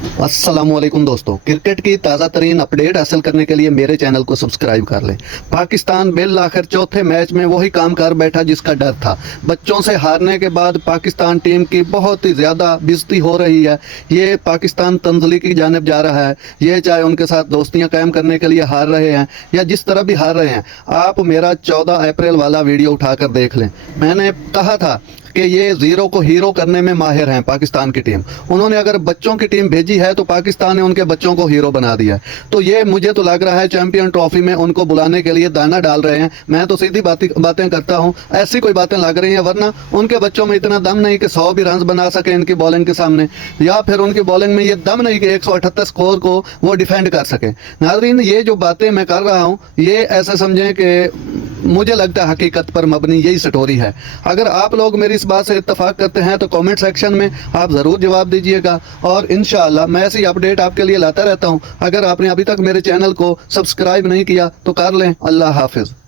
अस्सलाम वालेकुम दोस्तों, क्रिकेट की ताज़ा तरीन अपडेट हासिल करने के लिए मेरे चैनल को सब्सक्राइब कर लें। पाकिस्तान बिल आखिर चौथे मैच में वही काम कर बैठा जिसका डर था। बच्चों से हारने के बाद पाकिस्तान टीम की बहुत ही ज़्यादा बेइज्जती हो रही है। ये पाकिस्तान तंजली की जानिब जा रहा है। ये चाहे उनके साथ दोस्तियां कायम करने के लिए हार रहे हैं या जिस तरह भी हार रहे हैं। आप मेरा 14 अप्रैल वाला वीडियो उठाकर देख लें। मैंने कहा था कि ये ज़ीरो को हीरो करने में माहिर हैं पाकिस्तान की टीम। उन्होंने अगर बच्चों की टीम भेजी है तो पाकिस्तान ने उनके बच्चों को हीरो बना दिया है। तो ये मुझे तो लग रहा है चैंपियन ट्रॉफी में उनको बुलाने के लिए दाना डाल रहे हैं। मैं तो सीधी बातें करता हूँ, ऐसी कोई बातें लग रही हैं, वरना उनके बच्चों में इतना दम नहीं कि 100 भी रन बना सके इनकी बॉलिंग के सामने, या फिर उनकी बॉलिंग में ये दम नहीं कि 178 स्कोर को वो डिफेंड कर सके। नाज़रीन, ये जो बातें मैं कर रहा हूँ ये ऐसे समझें कि मुझे लगता है हकीकत पर मबनी यही स्टोरी है। अगर आप लोग मेरी इस बात से इत्तेफाक करते हैं तो कमेंट सेक्शन में आप ज़रूर जवाब दीजिएगा, और इंशाअल्लाह मैं ऐसी अपडेट आपके लिए लाता रहता हूं। अगर आपने अभी तक मेरे चैनल को सब्सक्राइब नहीं किया तो कर लें। अल्लाह हाफिज़।